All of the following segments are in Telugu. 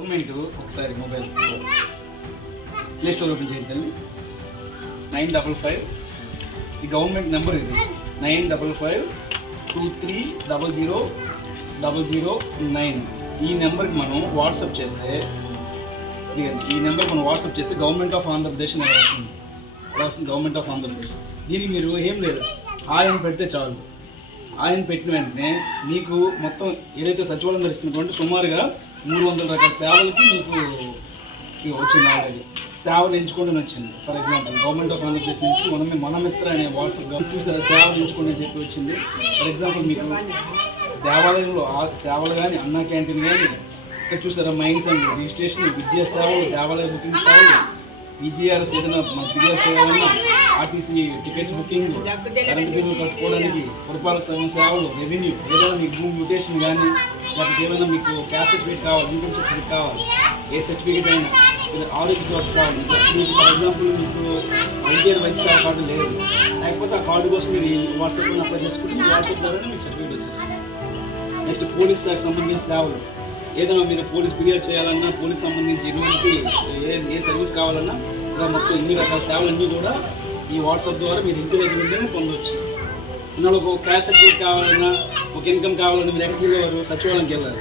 గవర్నమెంట్ ఒకసారి మొబైల్ ప్లే స్టోర్ ఓపెన్ చేయండి 955 ఈ గవర్నమెంట్ నెంబర్ ఇది 95523000009 ఈ నెంబర్కి మనం వాట్సాప్ చేస్తే గవర్నమెంట్ ఆఫ్ ఆంధ్రప్రదేశ్ అని వస్తుంది గవర్నమెంట్ ఆఫ్ ఆంధ్రప్రదేశ్. దీనికి మీరు ఏం లేదు ఆయన పెడితే చాలు. ఆయన పెట్టిన వెంటనే మీకు మొత్తం ఏదైతే సచివాలయం ధరిస్తున్నటువంటి సుమారుగా 300 రకాల సేవలకి మీకు వచ్చింది. ఆల్రెడీ సేవలు ఎంచుకోండి వచ్చింది. For example government of Andhra Pradesh నుంచి మనమిత్ర అనే వాట్సాప్ చూసారా సేవలు ఎంచుకోండి అని చెప్పి వచ్చింది. ఫర్ ఎగ్జాంపుల్ మీకు దేవాలయంలో సేవలు కానీ అన్న క్యాంటీన్ కానీ ఇక్కడ చూసారా మైన్స్ అండ్ రిజిస్ట్రేషన్, విద్యా సేవలు, దేవాలయ బుకింగ్ సేవలు, ఈజీఆర్ఎస్ ఏదైనా మనకు ఫిర్యాదు చేయాలన్నా, RTC tickets booking, current bill కట్టుకోవడానికి, పురపాలక సంఘం సేవలు, రెవెన్యూ, ఏదైనా మీకు భూమి మ్యూటేషన్ కానీ లేకపోతే ఏమైనా మీకు క్యాస్ట్ సర్టిఫికేట్ కావాలి, ఇన్కమ్ సర్టిఫికేట్ కావాలి, ఏ సర్టిఫికేట్ అయినా, ఆరోగ్య సేవలు కావాలి. మీకు ఫర్ ఎగ్జాంపుల్ మీకు వైద్య సేవ కార్డు లేదు, లేకపోతే ఆ కార్డు కోసం మీరు వాట్సాప్లో అప్లై చేసుకుంటే మీ వాట్సాప్ ద్వారానే మీకు సర్టిఫికేట్ వచ్చేస్తుంది. నెక్స్ట్ పోలీస్ శాఖకు సంబంధించిన సేవలు, ఏదైనా మీరు పోలీస్ ఫిర్యాదు చేయాలన్నా, పోలీస్ సంబంధించి ఎటువంటి ఏ సర్వీస్ కావాలన్నా ఇలా మొత్తం ఇన్ని రకాల సేవలన్నీ కూడా ఈ వాట్సాప్ ద్వారా మీరు ఇంటి దగ్గర నుంచే పొందవచ్చు. ఇందులో ఒక క్యాష్ సర్టిఫికేట్ కావాలన్నా, ఒక ఇన్కమ్ కావాలన్నా మీరు ఎక్కడికి వెళ్ళేవారు? సచివాలయంకి వెళ్ళాలి.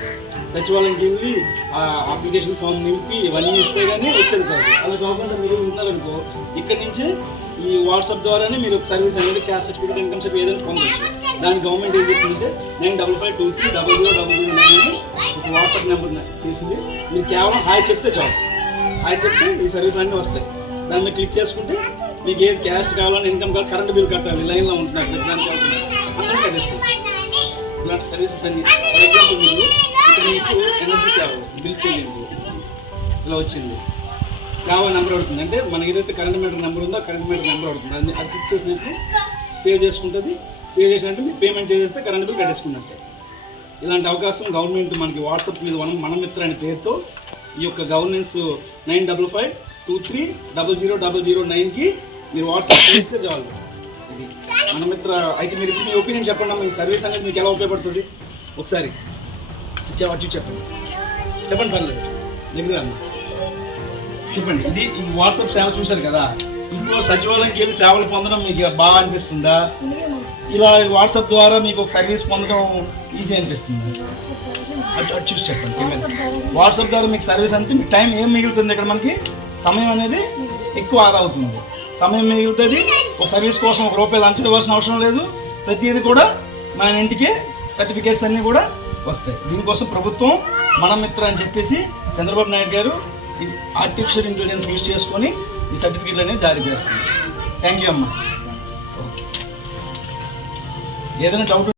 సచివాలయంకి వెళ్ళి ఆ అప్లికేషన్ ఫామ్ నింపి ఇవన్నీ ఇస్తే కానీ వచ్చేది కాదు. అలా కాకుండా మీరు ఉన్నారనుకో ఇక్కడి నుంచే ఈ వాట్సాప్ ద్వారానే మీరు ఒక సర్వీస్ అనేది క్యాష్ సర్టిఫికేట్, ఇన్కమ్ సర్టిఫికేట్ ఏదైనా పొందవచ్చు. దాని గవర్నమెంట్ ఏం చేసిందంటే 95523000009 ఒక వాట్సాప్ నెంబర్ చేసింది. మీరు కేవలం హాయ్ చెప్తే చాలు. హాయ్ చెప్తే ఈ సర్వీస్ అన్నీ వస్తాయి. దాని మీద క్లిక్ చేసుకుంటే మీకు ఏది క్యాస్ట్ కావాలని, ఇన్కమ్ కావాలి, కరెంట్ బిల్ కట్టాలి, లైన్లో ఉంటున్నారు దానికి అందరూ కట్టేసుకోవచ్చు. ఇలాంటి సర్వీసెస్ అన్ని. ఫర్ ఎగ్జాంపుల్ మీకు ఇక్కడ మీకు ఎనర్జీ సేవ బిల్ చెల్లింపు ఇలా వచ్చింది. సేవ నెంబర్ అవుతుంది అంటే మనకి ఏదైతే కరెంట్ మీటర్ నెంబర్ ఉందో కరెంట్ మీటర్ నెంబర్ అవుతుంది. అది క్లిక్ చేసినప్పుడు సేవ్ చేసుకుంటుంది. సేవ్ చేసినట్టు మీరు పేమెంట్ చేసేస్తే కరెంట్ బిల్ కట్టేసుకున్నట్టే. ఇలాంటి అవకాశం గవర్నమెంట్ మనకి వాట్సాప్ మీద మనమిత్ర అనే పేరుతో ఈ యొక్క గవర్నెన్స్ 95523000009కి మీరు వాట్సాప్ చేస్తే చాలు. ఇది మనమిత్ర అయితే మీరు మీ ఒపీనియన్ చెప్పండి అమ్మా. ఈ సర్వీస్ అనేది మీకు ఎలా ఉపయోగపడుతుంది ఒకసారి చెప్పండి పర్లేదు దగ్గర అమ్మ చెప్పండి. ఇది ఈ వాట్సాప్ సేవ చూశారు కదా, ఇంట్లో సచివాలయంకి వెళ్ళి సేవలు పొందడం మీకు బాగా అనిపిస్తుందా? ఇలా వాట్సాప్ ద్వారా మీకు ఒక సర్వీస్ పొందడం ఈజీ అనిపిస్తుంది? అది చూసి చెప్పండి. వాట్సాప్ ద్వారా మీకు సర్వీస్ అంటే మీకు టైం ఏం మిగులుతుంది? ఇక్కడ మనకి సమయం అనేది ఎక్కువ ఆదా అవుతుంది. సమయం మిగులుతుంది. ఒక సర్వీస్ కోసం ₹1 లంచం ఇవ్వాల్సిన అవసరం లేదు. ప్రతిదీ కూడా మన ఇంటికే సర్టిఫికేట్స్ అన్నీ కూడా వస్తాయి. దీనికోసం ప్రభుత్వం మనమిత్ర అని చెప్పేసి చంద్రబాబు నాయుడు గారు ఈ ఆర్టిఫిషియల్ ఇంటెలిజెన్స్ యూజ్ చేసుకొని ఈ సర్టిఫికేట్లు అనేవి జారీ చేస్తుంది. థ్యాంక్ యూ అమ్మా. ఏదైనా డౌట్